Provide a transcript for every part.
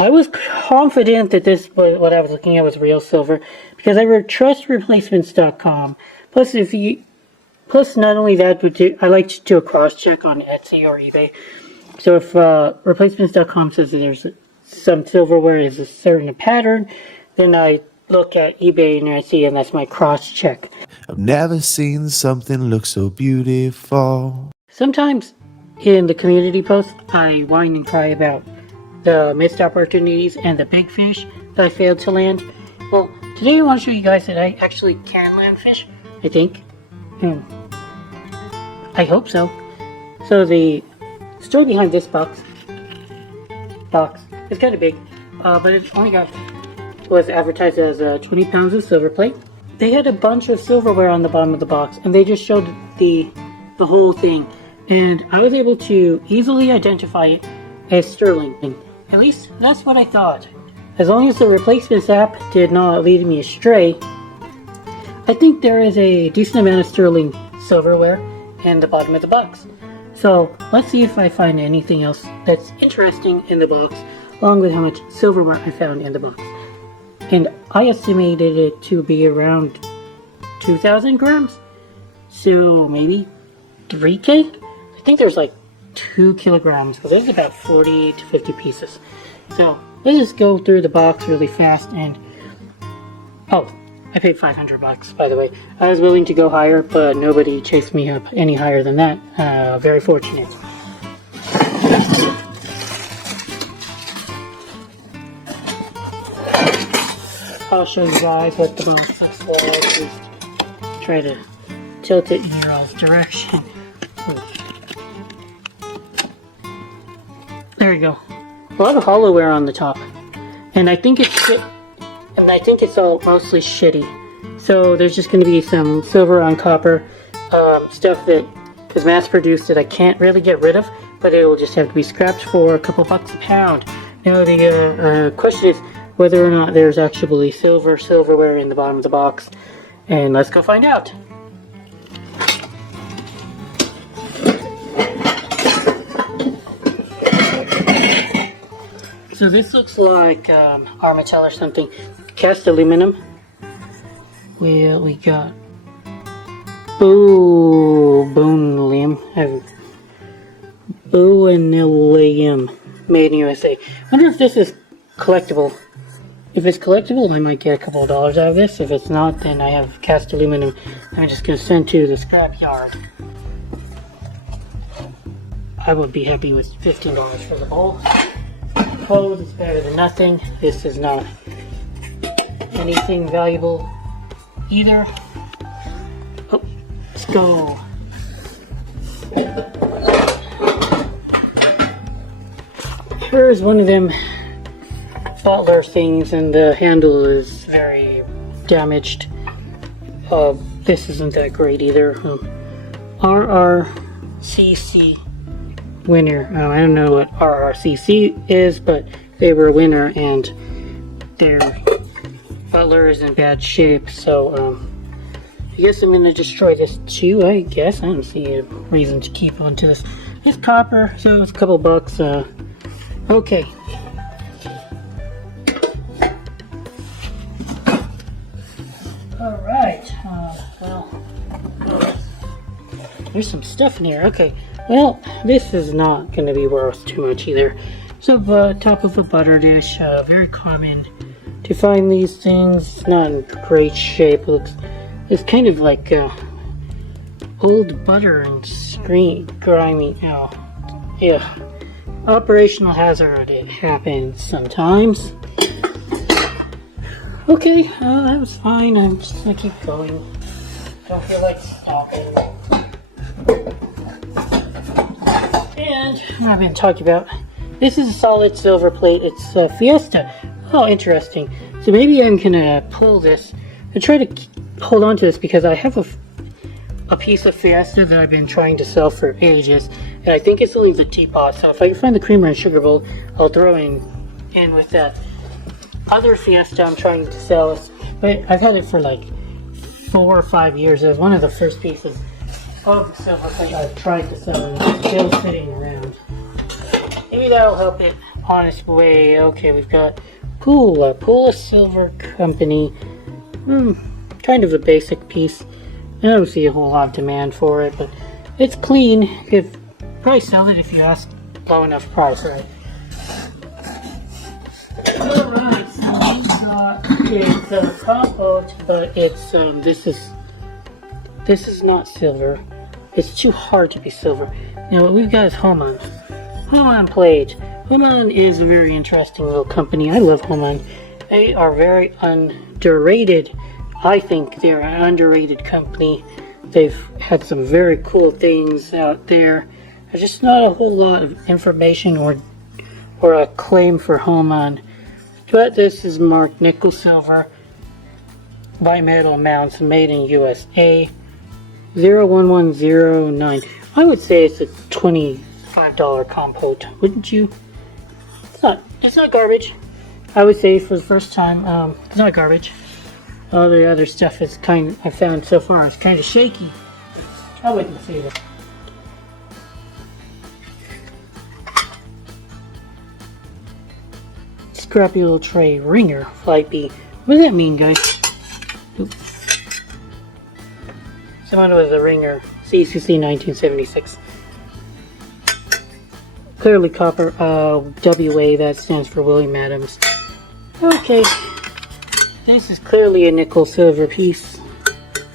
I was confident that this was what I was looking at was real silver because I trust replacements.com. Plus, not only that, but I like to do a cross check on Etsy or eBay. So if replacements.com says that there's some silverware is a certain pattern, then I look at eBay and Etsy, and that's my cross check. I've never seen something look so beautiful. Sometimes in the community post, I whine and cry about the missed opportunities and the big fish that I failed to land. Well, today I want to show you guys that I actually can land fish, I think. I hope so. So the story behind this box is kind of big, but it only was advertised as 20 pounds of silver plate. They had a bunch of silverware on the bottom of the box, and they just showed the whole thing. And I was able to easily identify it as sterling. At least that's what I thought. As long as the replacements app did not lead me astray, I think there is a decent amount of sterling silverware in the bottom of the box. So let's see if I find anything else that's interesting in the box, along with how much silverware I found in the box. And I estimated it to be around 2,000 grams. So maybe 3K? I think there's like 2 kilograms, because there's about 40 to 50 pieces. So let's just go through the box really fast. And oh, I paid $500, by the way. I was willing to go higher, but nobody chased me up any higher than that. Very fortunate. I'll show you guys what the box looks like. Just try to tilt it in your all's direction. There you go. A lot of hollowware on the top, and I think it's all mostly shitty. So there's just going to be some silver on copper stuff that is mass produced that I can't really get rid of, but it will just have to be scrapped for a couple bucks a pound. Now the question is whether or not there's actually silverware in the bottom of the box, and let's go find out. So this looks like Armatel or something. Cast aluminum. We got Boonlium. Boonlium. Made in USA. Wonder if this is collectible. If it's collectible, I might get a couple of dollars out of this. If it's not, then I have cast aluminum I'm just going to send to the scrap yard. I would be happy with $15 for the bowl. Clothes is better than nothing. This is not anything valuable either. Oh, let's go. Here's one of them Butler things, and the handle is very damaged. This isn't that great either. RRCC winner. I don't know what RRCC is, but they were a winner, and their Butler is in bad shape. So I guess I'm gonna destroy this too. I guess I don't see a reason to keep onto this. It's copper, so it's a couple bucks. Okay. Alright, well, there's some stuff in here. Okay, well, this is not going to be worth too much either. So, top of a butter dish, very common to find these things. It's not in great shape. It's kind of like old butter and grimy. Oh, yeah. Operational hazard, it happens sometimes. Okay, that was fine. I'm just gonna keep going. Don't feel like stopping. And I've been talking about, this is a solid silver plate. It's a Fiesta. Oh, interesting. So maybe I'm gonna pull this and try to hold on to this, because I have a piece of Fiesta that I've been trying to sell for ages, and I think it's only the teapot. So if I can find the creamer and sugar bowl, I'll throw in with that other Fiesta I'm trying to sell. But I've had it for like 4 or 5 years. It was one of the first pieces of the silver plate I've tried to sell, and it's still sitting around. Maybe that'll help it Honest Way. Okay, we've got Pula Silver Company. Kind of a basic piece. I don't see a whole lot of demand for it, but it's clean. You could probably sell it if you ask low enough price, right? Alright, so we got it's a compote, but it's this is not silver. It's too hard to be silver. Now what we've got is Homan. Homan Plate. Homan is a very interesting little company. I love Homan. They are very underrated. I think they're an underrated company. They've had some very cool things out there. There's just not a whole lot of information or a claim for Homan. But this is marked nickel silver bimetal amounts made in USA 01109. I would say it's a $25 compote, wouldn't you? It's not garbage. I would say for the first time, it's not garbage. All the other stuff is I found so far is kind of shaky. I wouldn't say that. Scrappy little tray ringer, flight B. What does that mean, guys? Oops. Someone was a ringer, CCC 1976. Clearly copper, WA, that stands for William Adams. Okay, this is clearly a nickel silver piece.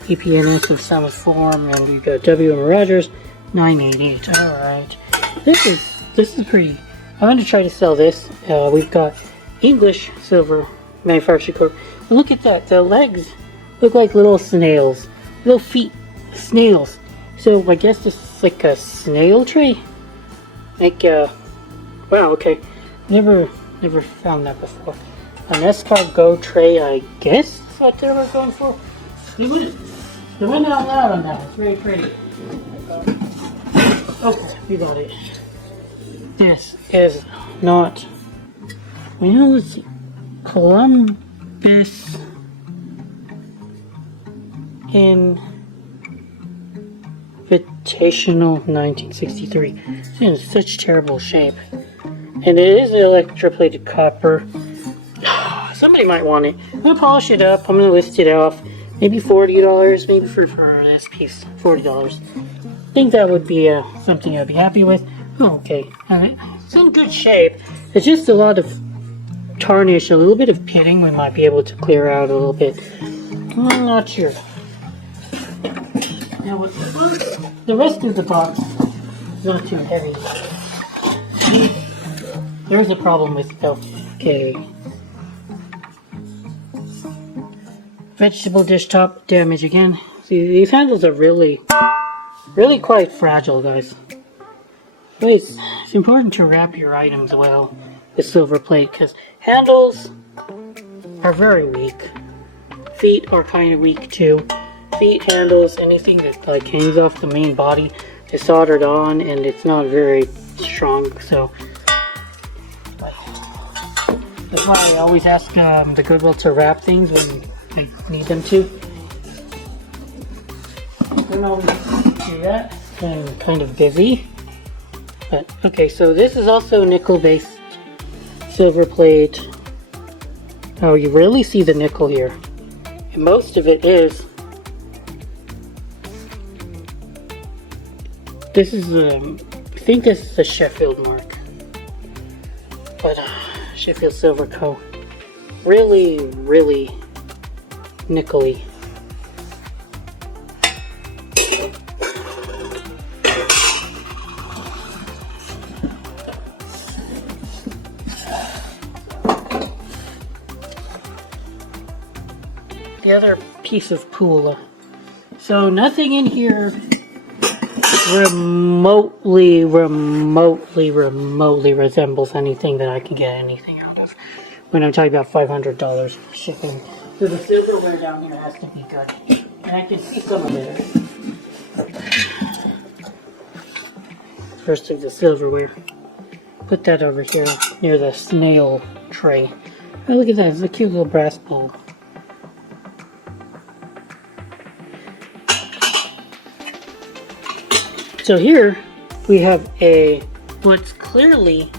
EPNS of some form, and we've got WM Rogers 988. Alright, this is pretty. I'm going to try to sell this. We've got English Silver Manufacturing Corp. And look at that, the legs look like little snails. Little feet, snails. So I guess this is like a snail tray? Like, wow, okay. Never found that before. An escargot tray, I guess that's what they were going for. They went out loud on that. It's very pretty. Okay, we got it. This is not. We know it's Columbus Invitational 1963. It's in such terrible shape. And it is electroplated copper. Somebody might want it. I'm going to polish it up. I'm going to list it off. Maybe $40, maybe for this piece, $40. I think that would be something I'd be happy with. Okay, it's in good shape. It's just a lot of tarnish, a little bit of pitting we might be able to clear out a little bit. I'm not sure. Now, the rest of the box is not too heavy. There's a problem with stuff. Okay. Vegetable dish top damage again. See, these handles are really quite fragile, guys. But it's important to wrap your items well with silver plate because handles are very weak. Feet are kind of weak too. Feet, handles, anything that like hangs off the main body is soldered on and it's not very strong. So that's why I always ask the Goodwill to wrap things when they need them to. I don't always do that. I'm kind of busy. But okay, so this is also nickel based silver plate. Oh, you rarely see the nickel here. And most of it is. This is I think this is a Sheffield mark. But Sheffield Silver Co. Really nickel-y. The other piece of Pula. So nothing in here remotely resembles anything that I can get anything out of when I'm talking about $500 shipping. So the silverware down here has to be good. And I can see some of it. First of the silverware. Put that over here near the snail tray. Oh, look at that, it's a cute little brass bowl. So here we have what's clearly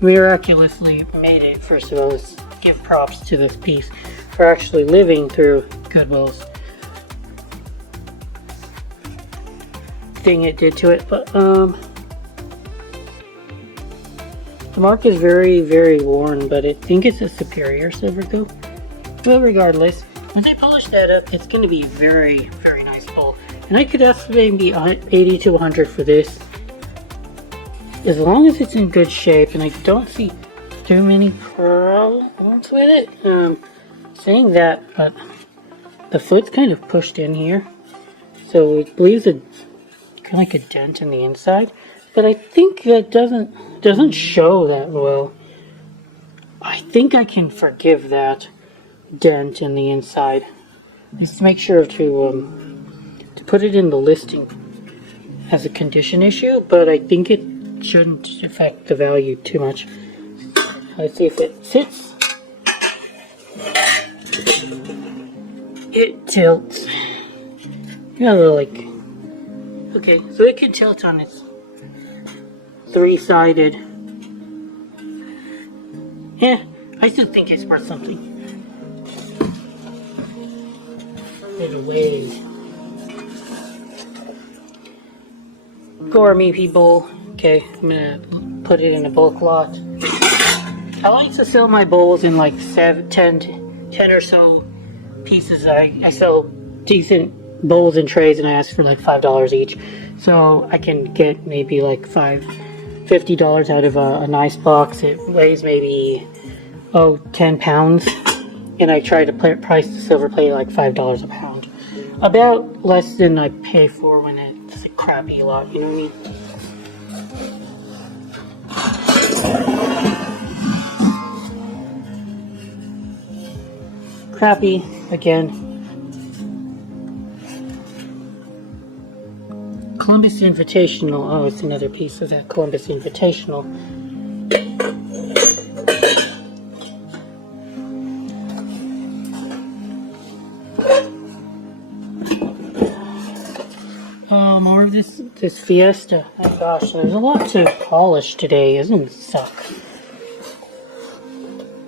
miraculously made it. First of all, let's give props to this piece for actually living through Goodwill's thing it did to it. But the mark is very, very worn, but I think it's a superior Silverware. Well, regardless, when they polish that up, it's going to be a very, very nice bowl. And I could estimate maybe 80 to 100 for this, as long as it's in good shape, and I don't see too many problems with it. Saying that, but the foot's kind of pushed in here, so it leaves a kind of like a dent in the inside. But I think that doesn't show that well. I think I can forgive that dent in the inside. Just make sure to put it in the listing as a condition issue, but I think it shouldn't affect the value too much. Let's see if it fits. It tilts. You know, like, okay, so it can tilt on its three-sided. Yeah, I still think it's worth something. It weighs. Gourmet people. Okay, I'm gonna put it in a bulk lot. I like to sell my bowls in like 10 or so pieces. I sell decent bowls and trays, and I ask for like $5 each. So I can get maybe like $50 out of a nice box. It weighs maybe 10 pounds, and I try to price the silver plate like $5 a pound, about less than I pay for when it's a crappy lot, you know what I mean? Crappy again. Columbus Invitational. Oh, it's another piece of that Columbus Invitational. More of this Fiesta. Oh gosh, there's a lot to polish today, isn't it? Suck.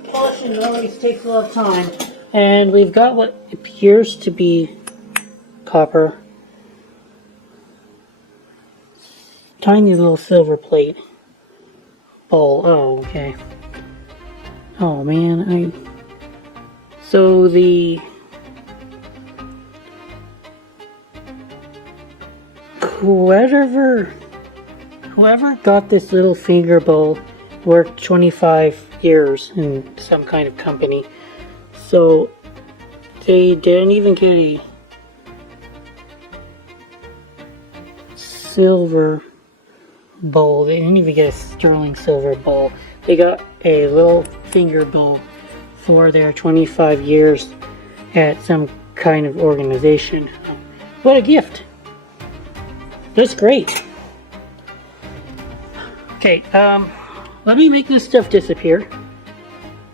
Polishing always takes a lot of time. And we've got what appears to be copper. Tiny little silver plate bowl. Oh, okay. Oh man, so the whoever got this little finger bowl worked 25 years in some kind of company, so they didn't even get a silver bowl. They didn't even get a sterling silver bowl. They got a little finger bowl for their 25 years at some kind of organization. What a gift! That's great. Okay, let me make this stuff disappear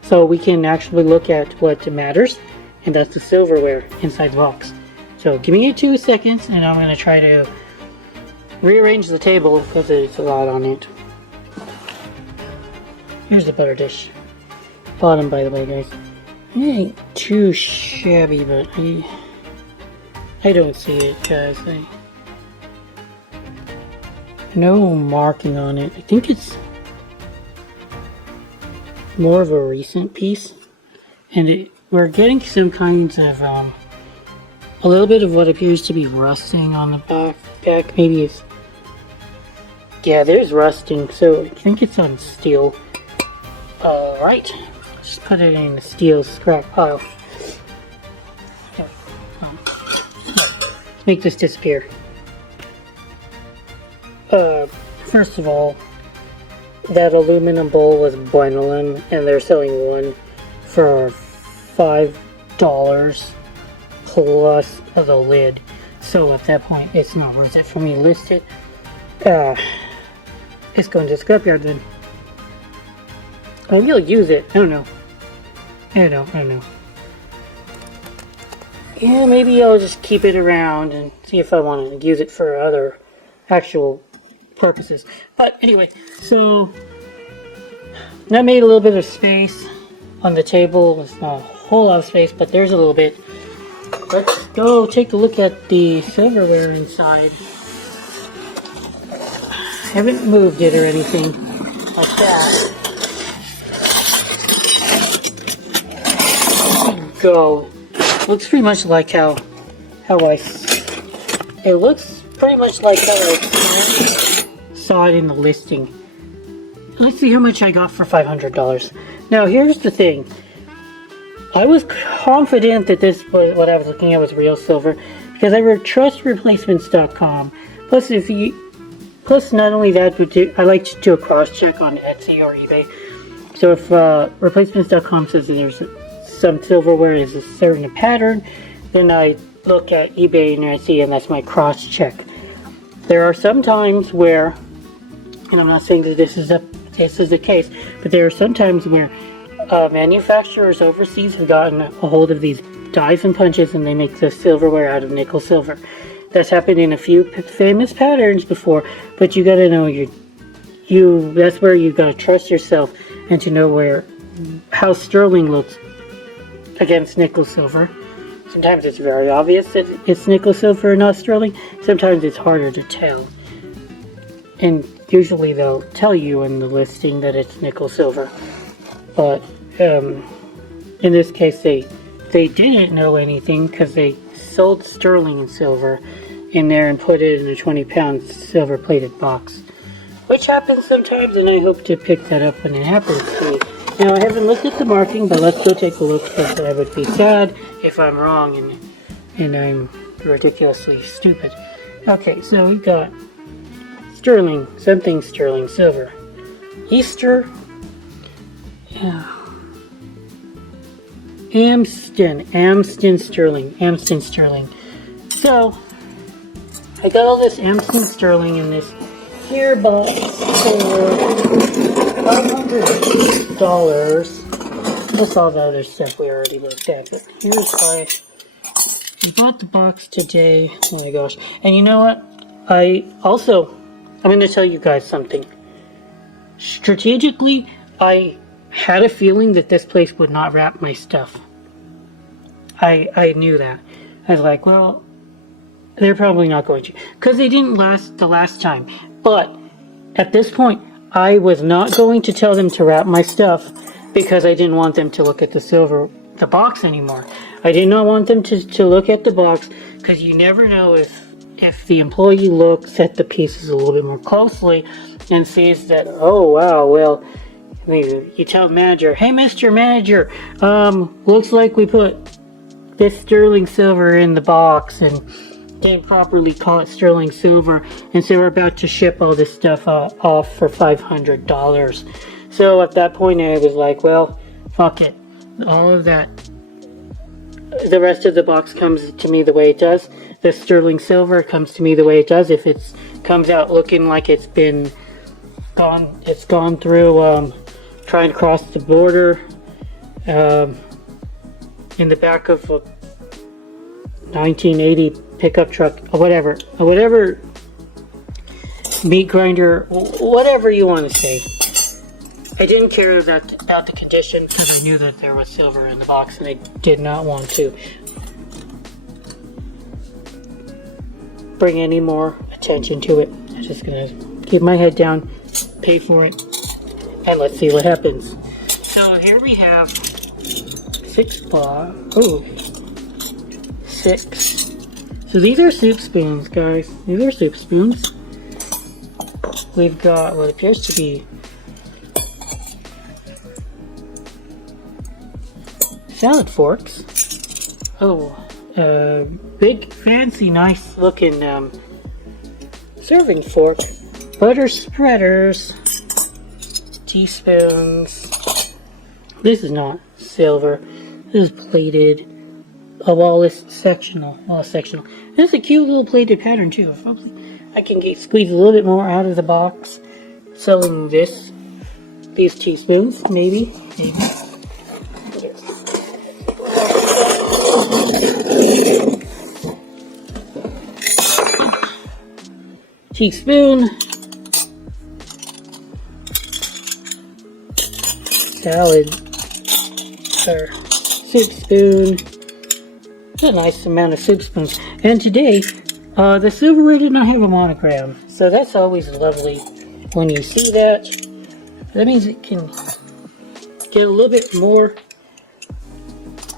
so we can actually look at what matters, and that's the silverware inside the box. So give me 2 seconds, and I'm going to try to rearrange the table because there's a lot on it. Here's the butter dish. Bottom, by the way, guys. It ain't too shabby, but I don't see it, guys. No marking on it. I think it's more of a recent piece, and we're getting some kinds of a little bit of what appears to be rusting on the back. Maybe it's, yeah, there's rusting, so I think it's on steel. Alright, just put it in the steel scrap pile. Let's make this disappear. First of all, that aluminum bowl was Buenolim, and they're selling one for $5 plus the lid. So at that point, it's not worth it for me to list it. It's going to the scrapyard then. Maybe I'll use it. I don't know. I don't know. Yeah, maybe I'll just keep it around and see if I want to use it for other actual purposes. But anyway, so That made a little bit of space on the table. It's not a whole lot of space, but there's a little bit. Let's go take a look at the silverware inside. I haven't moved it or anything like that. Go. Looks pretty much like how it looks pretty much like how I saw it in the listing. Let's see how much I got for $500. Now here's the thing. I was confident that this was what I was looking at was real silver because I trust replacements.com. Plus not only that, but I like to do a cross check on Etsy or eBay. So if replacements.com says that there's some silverware is a certain pattern, then I look at eBay and Etsy, and that's my cross check. There are some times where, and I'm not saying that this is the case, but there are some times where manufacturers overseas have gotten a hold of these dies and punches, and they make the silverware out of nickel silver. That's happened in a few famous patterns before, but you gotta know that's where you gotta trust yourself and to know how sterling looks against nickel silver. Sometimes it's very obvious that it's nickel silver and not sterling. Sometimes it's harder to tell. And usually they'll tell you in the listing that it's nickel silver. But in this case they didn't know anything because they sold sterling and silver in there and put it in a 20-pound silver plated box. Which happens sometimes, and I hope to pick that up when it happens to me. Now I haven't looked at the marking, but let's go take a look because I would be sad if I'm wrong and I'm ridiculously stupid. Okay, so we got sterling, something sterling silver. Easter. Amston sterling. So I got all this Amston sterling in this here box for $500. Plus all the other stuff we already looked at, but here's why I bought the box today. Oh my gosh. And you know what? I'm going to tell you guys something. Strategically, I had a feeling that this place would not wrap my stuff. I knew that. I was like, well, they're probably not going to. Because they didn't last the last time. But at this point, I was not going to tell them to wrap my stuff because I didn't want them to look at the box anymore. I did not want them to look at the box because you never know if the employee looks at the pieces a little bit more closely and sees that, oh wow, well, you tell the manager, hey Mr. Manager, looks like we put this sterling silver in the box and didn't properly call it sterling silver, and so we're about to ship all this stuff off for $500. So at that point I was like, well, fuck it. All of that, the rest of the box comes to me the way it does. The sterling silver comes to me the way it does. If it comes out looking like it's gone through trying to cross the border in the back of a 1980 pickup truck or whatever meat grinder, whatever you want to say. I didn't care about the condition because I knew that there was silver in the box and I did not want to bring any more attention to it. I'm just gonna keep my head down, pay for it, and let's see what happens. So here we have 6. So these are soup spoons, guys. These are soup spoons. We've got what appears to be salad forks. Big, fancy, nice looking serving fork. Butter spreaders. Teaspoons. This is not silver. This is plated. A wallet sectional. This is a cute little plated pattern too. I can squeeze a little bit more out of the box. Selling these teaspoons, maybe. Teaspoon. salad or soup spoon. A nice amount of soup spoons. And today, the silverware did not have a monogram, so that's always lovely when you see that. That means it can get a little bit more,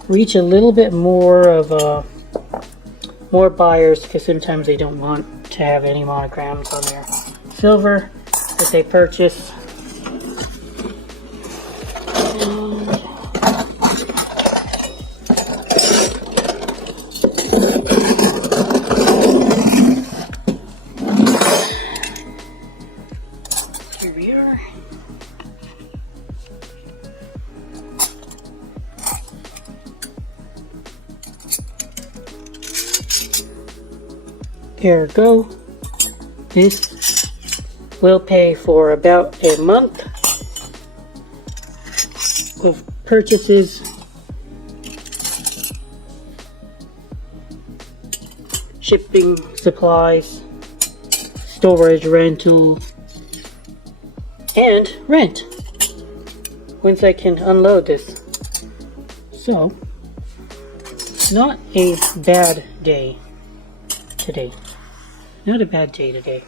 reach a little bit more of more buyers, because sometimes they don't want to have any monograms on their silver that they purchase. Here we are. Here we go. This will pay for about a month of purchases. Shipping, supplies, storage, rental, and rent once I can unload this. So, not a bad day today. Not a bad day today.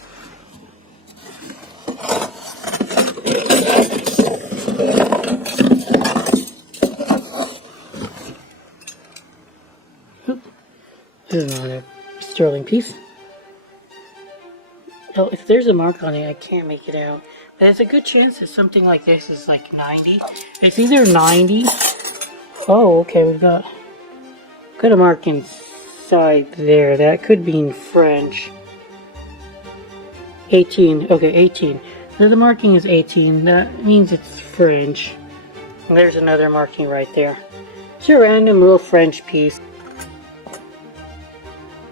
This is not a sterling piece. Oh, if there's a mark on it, I can't make it out. But there's a good chance that something like this is like 90. It's either 90. Oh, okay, we've got a mark inside there. That could be in French. 18. Okay, 18. So the marking is 18. That means it's French. And there's another marking right there. It's a random little French piece.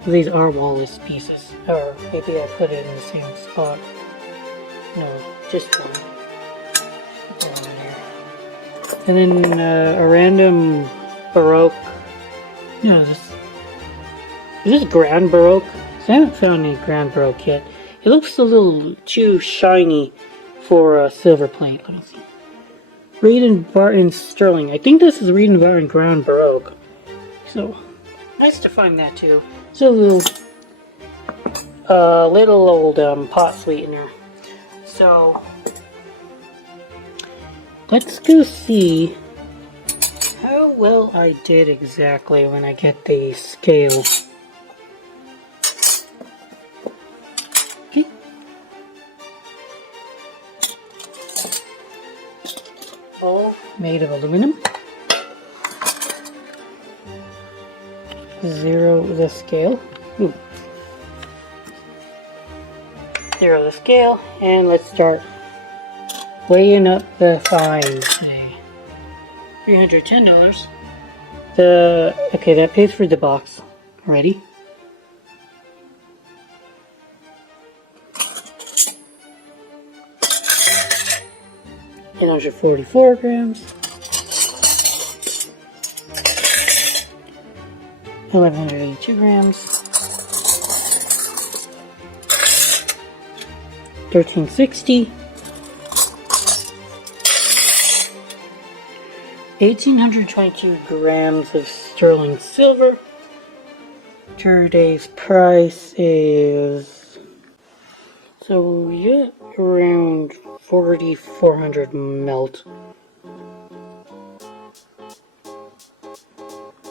These are Wallace pieces. Or maybe I put it in the same spot. No, just one. Put that one there. And then a random Baroque. No, is this Grand Baroque? I haven't found any Grand Baroque yet. It looks a little too shiny for silver plate. Let me see. Reed and Barton Sterling. I think this is Reed and Barton Grand Baroque. So, nice to find that too. It's a little old pot sweetener. So, let's go see how well I did exactly when I get the scale. Okay. All made of aluminum. Zero the scale. Ooh. Zero the scale, and let's start weighing up the fines today. $310. Okay, that pays for the box. Ready? And 144 grams. 1182 grams. 1360. 1,822 grams of sterling silver. Today's price is, so yeah, around 4,400 melt.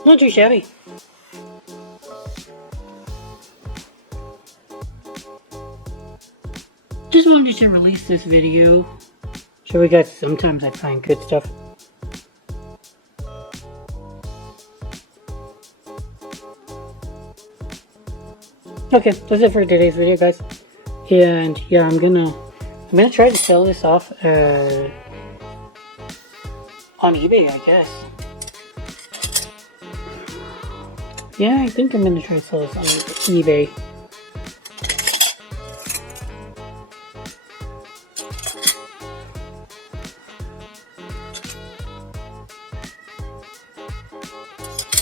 Not too shabby. Just wanted to release this video. Show you guys sometimes I find good stuff. Okay, that's it for today's video, guys. And yeah, I'm gonna try to sell this off on eBay, I guess. Yeah, I think I'm gonna try to sell this on eBay.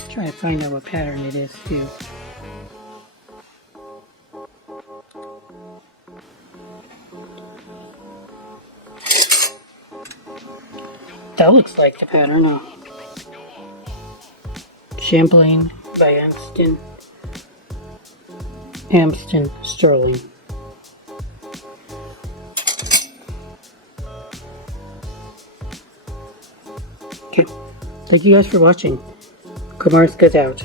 Try to find out what pattern it is too. that looks like the pattern. Champlain by Amston Sterling. Okay, thank you guys for watching. Kamarska's out.